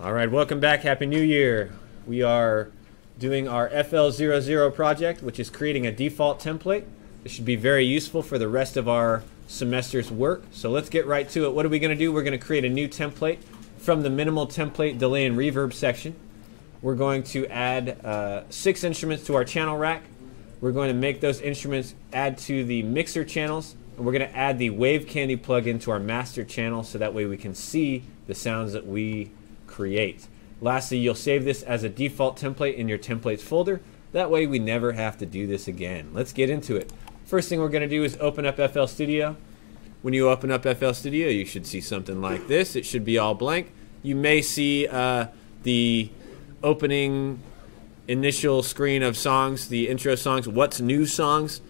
All right, welcome back. Happy New Year. We are doing our FL00 project, which is creating a default template. This should be very useful for the rest of our semester's work. So let's get right to it. What are we going to do? We're going to create a new template from the minimal template delay and reverb section. We're going to add 6 instruments to our channel rack. We're going to make those instruments add to the mixer channels. And we're going to add the Wave Candy plugin to our master channel so that way we can see the sounds that we create. Lastly, you'll save this as a default template in your templates folder. That way we never have to do this again. Let's get into it. First thing we're going to do is open up FL Studio. When you open up FL Studio, you should see something like this. It should be all blank. You may see the opening initial screen of songs, the intro songs, what's new songs.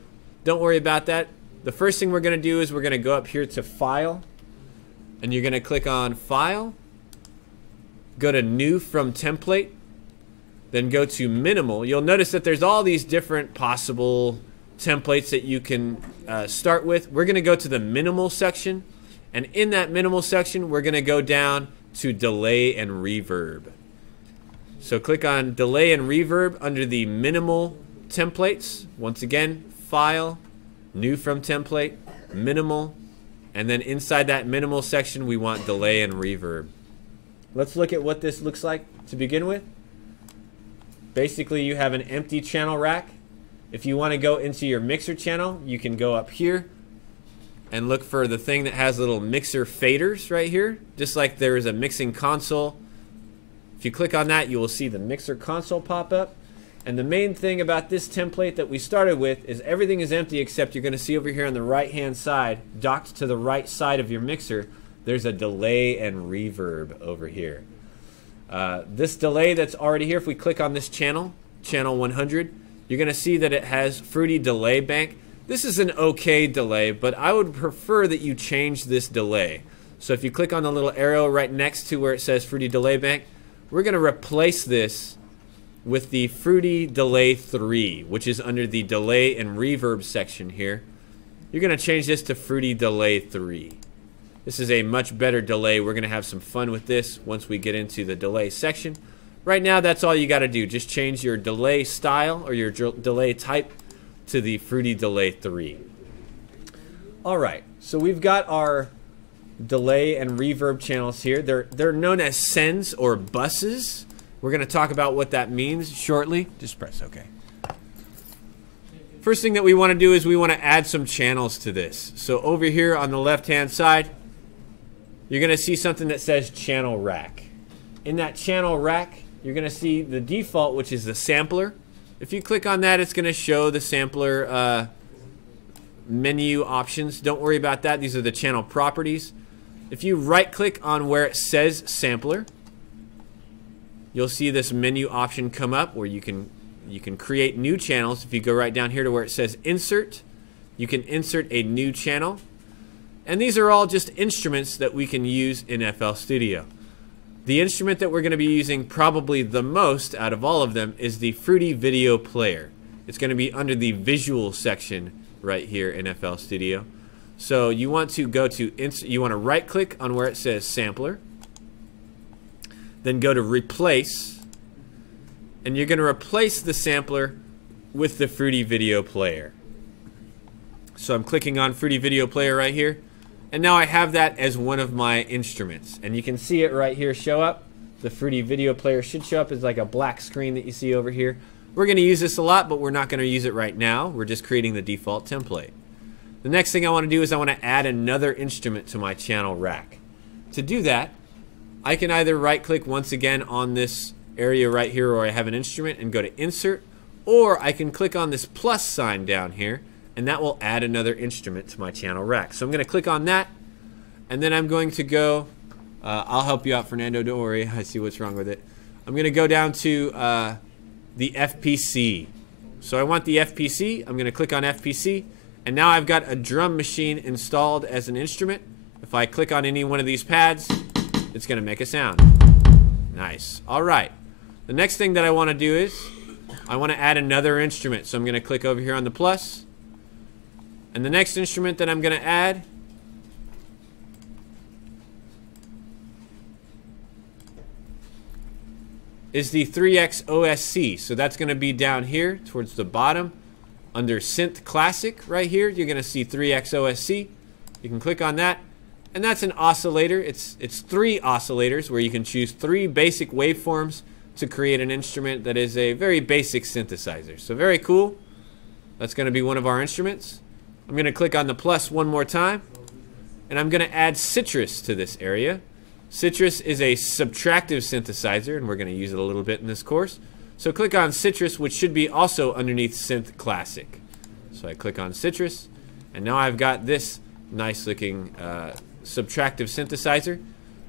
Don't worry about that. The first thing we're going to do is we're going to go up here to File, and you're going to click on File. Go to New from Template, then go to Minimal. You'll notice that there's all these different possible templates that you can start with. We're going to go to the Minimal section, and in that Minimal section, we're going to go down to Delay and Reverb. So click on Delay and Reverb under the Minimal templates. Once again, File, New from Template, Minimal, and then inside that Minimal section, we want Delay and Reverb. Let's look at what this looks like to begin with. Basically, you have an empty channel rack. If you want to go into your mixer channel, you can go up here and look for the thing that has little mixer faders right here, just like there is a mixing console. If you click on that, you will see the mixer console pop up. And the main thing about this template that we started with is everything is empty except you're going to see over here on the right hand side, docked to the right side of your mixer, there's a delay and reverb over here. This delay that's already here, if we click on this channel, channel 100, you're going to see that it has Fruity Delay Bank. This is an okay delay, but I would prefer that you change this delay. So if you click on the little arrow right next to where it says Fruity Delay Bank, we're going to replace this with the Fruity Delay 3, which is under the delay and reverb section here. You're going to change this to Fruity Delay 3. This is a much better delay. We're going to have some fun with this once we get into the delay section. Right now, that's all you got to do. Just change your delay style or your delay type to the Fruity Delay 3. All right, so we've got our delay and reverb channels here. They're known as sends or buses. We're going to talk about what that means shortly. Just press OK. First thing that we want to do is we want to add some channels to this. So over here on the left-hand side, you're going to see something that says channel rack. In that channel rack, you're going to see the default, which is the sampler. If you click on that, it's going to show the sampler menu options. Don't worry about that. These are the channel properties. If you right-click on where it says sampler, you'll see this menu option come up where you can create new channels. If you go right down here to where it says insert, you can insert a new channel. And these are all just instruments that we can use in FL Studio. The instrument that we're going to be using probably the most out of all of them is the Fruity Video Player. It's going to be under the visual section right here in FL Studio. So you want to go to you want to right click on where it says sampler, then go to replace, and you're going to replace the sampler with the Fruity Video Player. So I'm clicking on Fruity Video Player right here. And now I have that as one of my instruments. And you can see it right here show up. The Fruity Video Player should show up as like a black screen that you see over here. We're going to use this a lot, but we're not going to use it right now. We're just creating the default template. The next thing I want to do is I want to add another instrument to my channel rack. To do that, I can either right-click once again on this area right here where I have an instrument and go to Insert, or I can click on this plus sign down here, and that will add another instrument to my channel rack. So I'm going to click on that, and then I'm going to go, I'll help you out, Fernando, don't worry, I see what's wrong with it. I'm going to go down to the FPC. So I want the FPC, I'm going to click on FPC, and now I've got a drum machine installed as an instrument. If I click on any one of these pads, it's going to make a sound. Nice. All right. The next thing that I want to do is I want to add another instrument. So I'm going to click over here on the plus. And the next instrument that I'm going to add is the 3X OSC. So that's going to be down here towards the bottom under Synth Classic right here. You're going to see 3X OSC. You can click on that. And that's an oscillator. It's 3 oscillators where you can choose 3 basic waveforms to create an instrument that is a very basic synthesizer. So very cool. That's going to be one of our instruments. I'm going to click on the plus one more time. And I'm going to add Citrus to this area. Citrus is a subtractive synthesizer, and we're going to use it a little bit in this course. So click on Citrus, which should be also underneath Synth Classic. So I click on Citrus, and now I've got this nice looking subtractive synthesizer.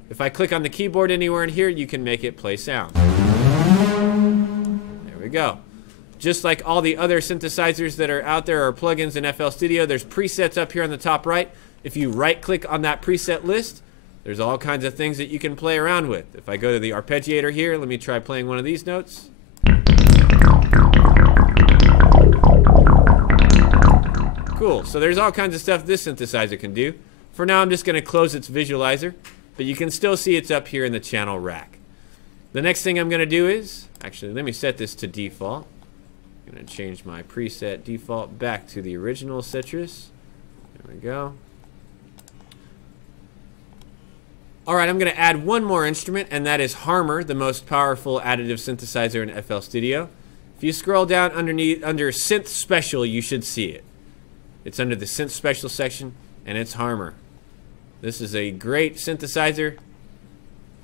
If I click on the keyboard anywhere in here, you can make it play sound. There we go. Just like all the other synthesizers that are out there or plugins in FL Studio, there's presets up here on the top right. If you right click on that preset list, there's all kinds of things that you can play around with. If I go to the arpeggiator here, let me try playing one of these notes. Cool, so there's all kinds of stuff this synthesizer can do. For now, I'm just going to close its visualizer, but you can still see it's up here in the channel rack. The next thing I'm going to do is, actually, let me set this to default. I'm going to change my preset default back to the original Citrus. There we go. Alright, I'm going to add one more instrument, and that is Harmor, the most powerful additive synthesizer in FL Studio. If you scroll down underneath, under Synth Special, you should see it. It's under the Synth Special section, and it's Harmor. This is a great synthesizer.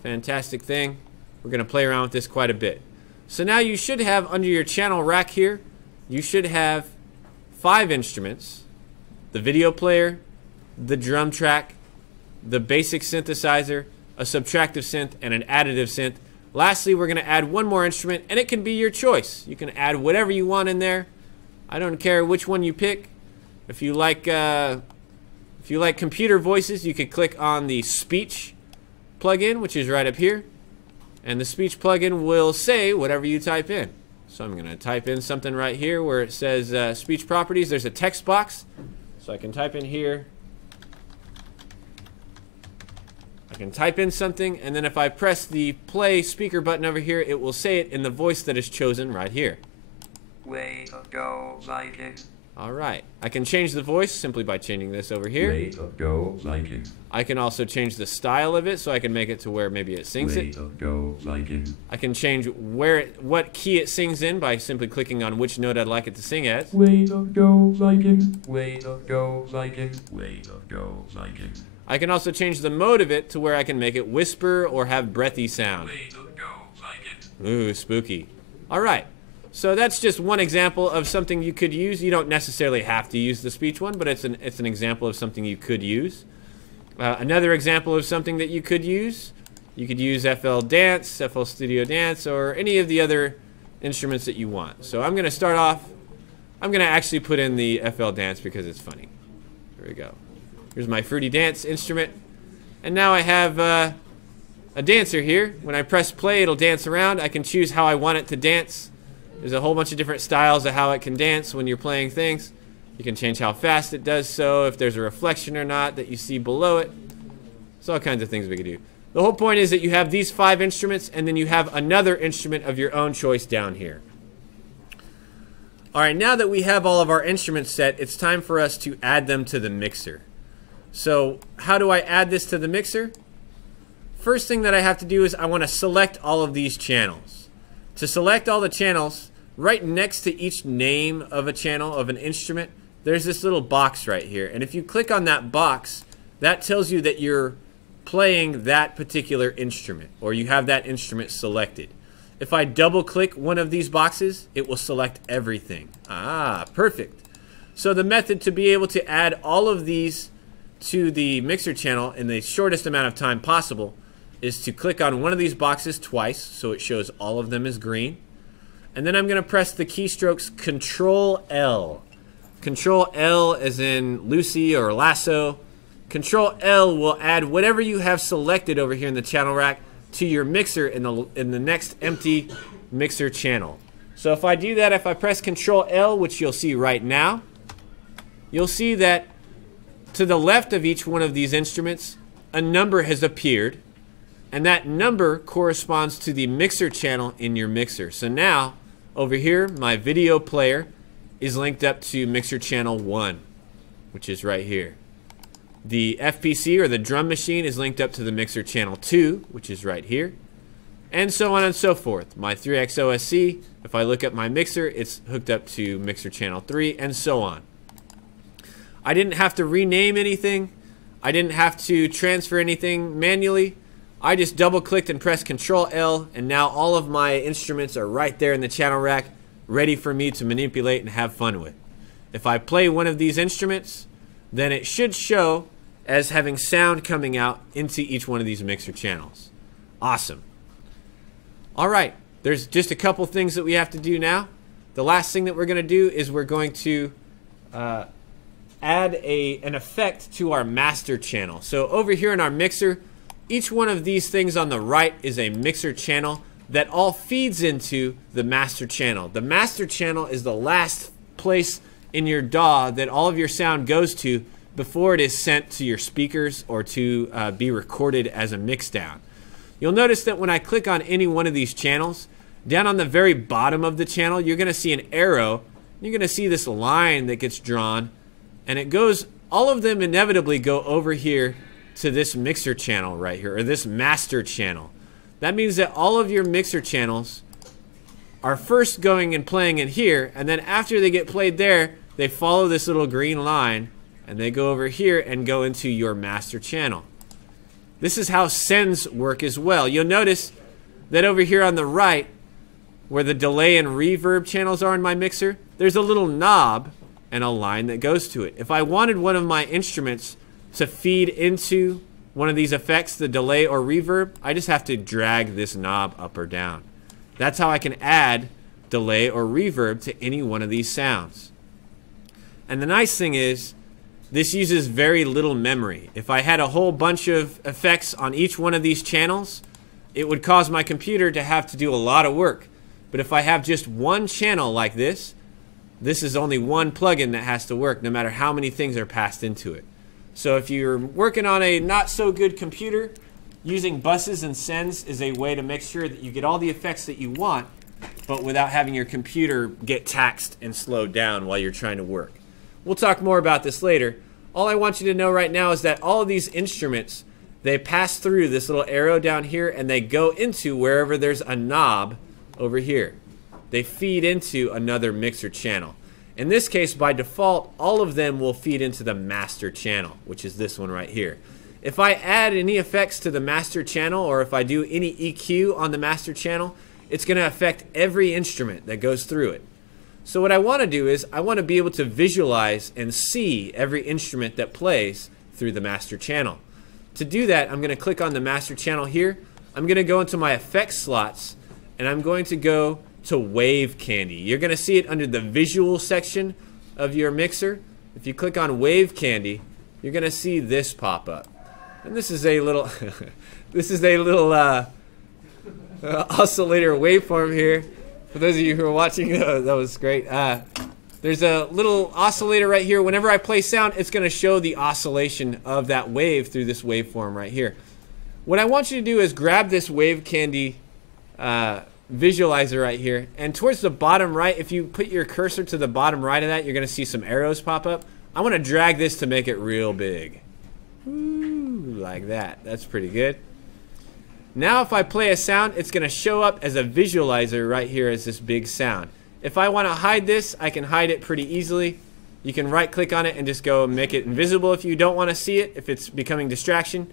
Fantastic thing. We're going to play around with this quite a bit. So now you should have, under your channel rack here, you should have 5 instruments. The video player, the drum track, the basic synthesizer, a subtractive synth, and an additive synth. Lastly, we're going to add one more instrument, and it can be your choice. You can add whatever you want in there. I don't care which one you pick. If you like computer voices, you could click on the speech plugin, which is right up here. And the speech plugin will say whatever you type in. So I'm going to type in something right here where it says speech properties. There's a text box. So I can type in here. I can type in something, and then if I press the play speaker button over here, it will say it in the voice that is chosen right here. Way to go, like it. Alright, I can change the voice simply by changing this over here. Way to go, like it. I can also change the style of it, so I can make it to where maybe it sings Way it. to go, like it. I can change what key it sings in by simply clicking on which note I'd like it to sing as. Way to go, like it. Way to go, like it. Way to go, like it. I can also change the mode of it to where I can make it whisper or have breathy sound. Way to go, like it. Ooh, spooky. Alright, so that's just one example of something you could use. You don't necessarily have to use the speech one, but it's an example of something you could use. Another example of something that you could use FL Dance, FL Studio Dance, or any of the other instruments that you want. So I'm going to start off, I'm going to actually put in the FL Dance because it's funny. There we go. Here's my Fruity Dance instrument. And now I have a dancer here. When I press play, it'll dance around. I can choose how I want it to dance. There's a whole bunch of different styles of how it can dance when you're playing things. You can change how fast it does so, if there's a reflection or not that you see below it. There's all kinds of things we can do. The whole point is that you have these 5 instruments, and then you have another instrument of your own choice down here. Alright, now that we have all of our instruments set, it's time for us to add them to the mixer. So how do I add this to the mixer? First thing that I have to do is I want to select all of these channels. To select all the channels, right next to each name of a channel of an instrument, there's this little box right here. And if you click on that box, that tells you that you're playing that particular instrument, or you have that instrument selected. If I double click one of these boxes, it will select everything. Ah, perfect. So the method to be able to add all of these to the mixer channel in the shortest amount of time possible is to click on one of these boxes twice so it shows all of them as green. And then I'm going to press the keystrokes Control L. Control L as in Lucy or Lasso. Control L will add whatever you have selected over here in the channel rack to your mixer in the next empty mixer channel. So if I do that, if I press Control L, which you'll see right now, you'll see that to the left of each one of these instruments, a number has appeared, And that number corresponds to the mixer channel in your mixer. So now, over here, my video player is linked up to mixer channel 1, which is right here. The FPC, or the drum machine, is linked up to the mixer channel 2, which is right here. And so on and so forth. My 3X OSC, if I look at my mixer, it's hooked up to mixer channel 3, and so on. I didn't have to rename anything. I didn't have to transfer anything manually. I just double-clicked and pressed Control-L, and now all of my instruments are right there in the channel rack, ready for me to manipulate and have fun with. If I play one of these instruments, then it should show as having sound coming out into each one of these mixer channels. Awesome. All right, there's just a couple things that we have to do now. The last thing that we're going to do is we're going to add an effect to our master channel. So over here in our mixer, each one of these things on the right is a mixer channel that all feeds into the master channel. The master channel is the last place in your DAW that all of your sound goes to before it is sent to your speakers or to be recorded as a mix down. You'll notice that when I click on any one of these channels, down on the very bottom of the channel, you're going to see an arrow. You're going to see this line that gets drawn, and it goes, all of them inevitably go over here to this mixer channel right here, or this master channel. That means that all of your mixer channels are first going and playing in here, and then after they get played there, they follow this little green line, and they go over here and go into your master channel. This is how sends work as well. You'll notice that over here on the right, where the delay and reverb channels are in my mixer, there's a little knob and a line that goes to it. If I wanted one of my instruments to feed into one of these effects, the delay or reverb, I just have to drag this knob up or down. That's how I can add delay or reverb to any one of these sounds. And the nice thing is, this uses very little memory. If I had a whole bunch of effects on each one of these channels, it would cause my computer to have to do a lot of work. But if I have just one channel like this, this is only one plugin that has to work, no matter how many things are passed into it. So if you're working on a not so good computer, using buses and sends is a way to make sure that you get all the effects that you want, but without having your computer get taxed and slowed down while you're trying to work. We'll talk more about this later. All I want you to know right now is that all of these instruments, they pass through this little arrow down here and they go into wherever there's a knob over here. They feed into another mixer channel. In this case, by default, all of them will feed into the master channel, which is this one right here. If I add any effects to the master channel, or if I do any EQ on the master channel, it's going to affect every instrument that goes through it. So what I want to do is I want to be able to visualize and see every instrument that plays through the master channel. To do that, I'm going to click on the master channel here. I'm going to go into my effects slots, and I'm going to go to Wave Candy. You're going to see it under the visual section of your mixer. If you click on Wave Candy, you're going to see this pop up. And this is a little oscillator waveform here. For those of you who are watching, that was great. There's a little oscillator right here. Whenever I play sound, it's going to show the oscillation of that wave through this waveform right here. What I want you to do is grab this Wave Candy visualizer right here, and towards the bottom right, if you put your cursor to the bottom right of that, you're going to see some arrows pop up. I want to drag this to make it real big. Ooh, like that. That's pretty good. Now if I play a sound, it's going to show up as a visualizer right here as this big sound. If I want to hide this, I can hide it pretty easily. You can right click on it and just go make it invisible if you don't want to see it, if it's becoming distraction.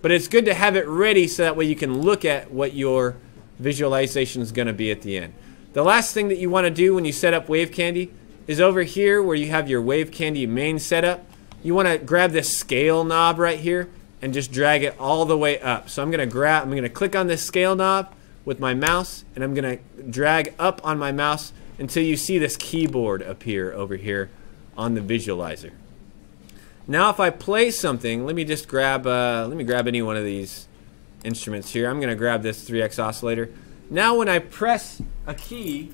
But it's good to have it ready so that way you can look at what your visualization is going to be at the end. The last thing that you want to do when you set up Wave Candy is over here where you have your Wave Candy main setup. You want to grab this scale knob right here and just drag it all the way up. So I'm going to click on this scale knob with my mouse, and I'm going to drag up on my mouse until you see this keyboard appear over here on the visualizer. Now if I play something, let me grab any one of these instruments here. I'm going to grab this 3X oscillator. Now when I press a key,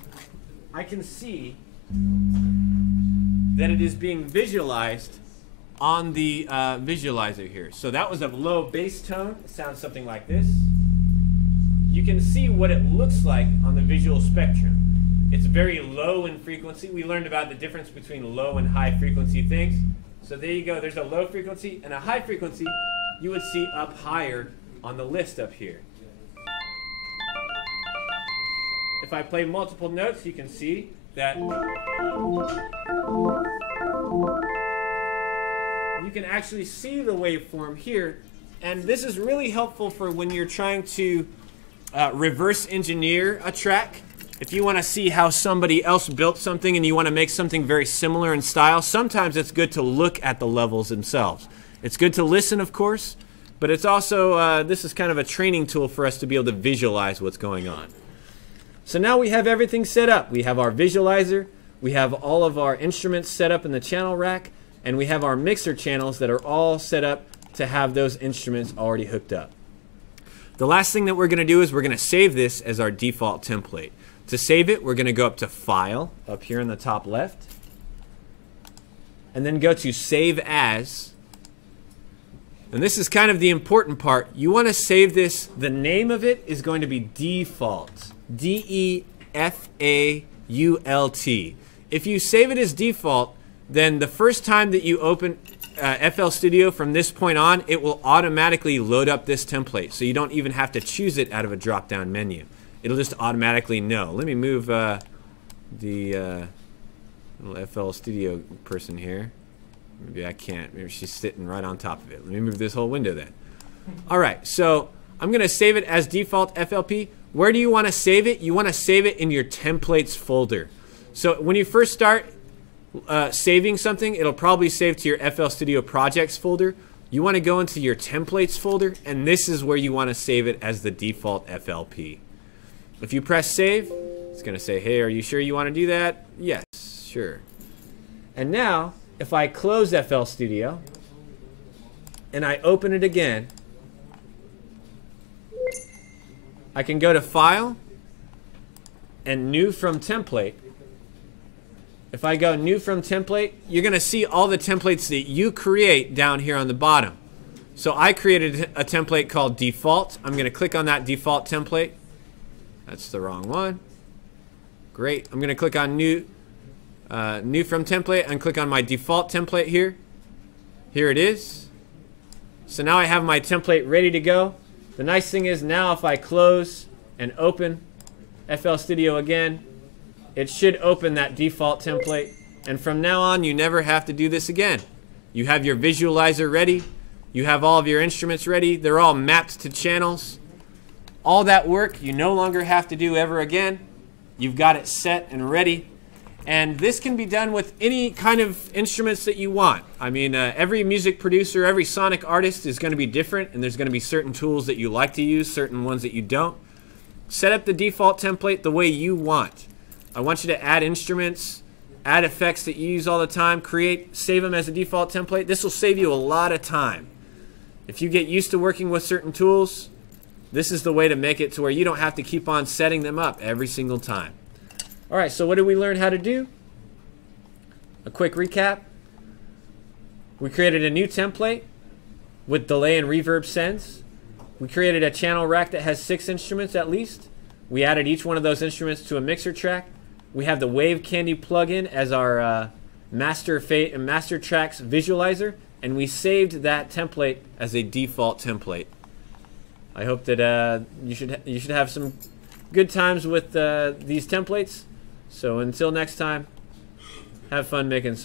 I can see that it is being visualized on the visualizer here. So that was a low bass tone. It sounds something like this. you can see what it looks like on the visual spectrum. It's very low in frequency. We learned about the difference between low and high frequency things. So there you go. There's a low frequency and a high frequency you would see up higher on the list up here. If I play multiple notes, you can see that you can actually see the waveform here. And this is really helpful for when you're trying to reverse engineer a track. If you want to see how somebody else built something and you want to make something very similar in style, sometimes it's good to look at the levels themselves. It's good to listen, of course, but it's also, this is kind of a training tool for us to be able to visualize what's going on. So now we have everything set up. We have our visualizer, we have all of our instruments set up in the channel rack, and we have our mixer channels that are all set up to have those instruments already hooked up. The last thing that we're going to do is we're going to save this as our default template. To save it, we're going to go up to File, up here in the top left, and then go to Save As. And this is kind of the important part. You want to save this, the name of it is going to be Default. D-E-F-A-U-L-T. If you save it as default, then the first time that you open FL Studio from this point on, it will automatically load up this template. So you don't even have to choose it out of a drop-down menu. It'll just automatically know. Let me move the little FL Studio person here. Maybe I can't. Maybe she's sitting right on top of it. Let me move this whole window then. All right, so I'm going to save it as default FLP. Where do you want to save it? You want to save it in your templates folder. So when you first start saving something, it'll probably save to your FL Studio projects folder. You want to go into your templates folder, and this is where you want to save it as the default FLP. If you press save, it's going to say, hey, are you sure you want to do that? Yes, sure. And now, if I close FL Studio and I open it again, I can go to File and New from Template. If I go New from Template, you're going to see all the templates that you create down here on the bottom. So I created a template called Default. I'm going to click on that default template. That's the wrong one. Great. I'm going to click on New from Template and click on my default template here. Here it is. So now I have my template ready to go. The nice thing is now if I close and open FL Studio again, it should open that default template. And from now on, you never have to do this again. You have your visualizer ready. You have all of your instruments ready. They're all mapped to channels. All that work you no longer have to do ever again. You've got it set and ready. And this can be done with any kind of instruments that you want. I mean, every music producer, every sonic artist is going to be different, and there's going to be certain tools that you like to use, certain ones that you don't. Set up the default template the way you want. I want you to add instruments, add effects that you use all the time, save them as a default template. This will save you a lot of time. If you get used to working with certain tools, this is the way to make it to where you don't have to keep on setting them up every single time. All right, so what did we learn how to do? A quick recap. We created a new template with delay and reverb sends. We created a channel rack that has 6 instruments at least. We added each one of those instruments to a mixer track. We have the Wave Candy plugin as our master tracks visualizer, and we saved that template as a default template. I hope that you should have some good times with these templates. So until next time, have fun making some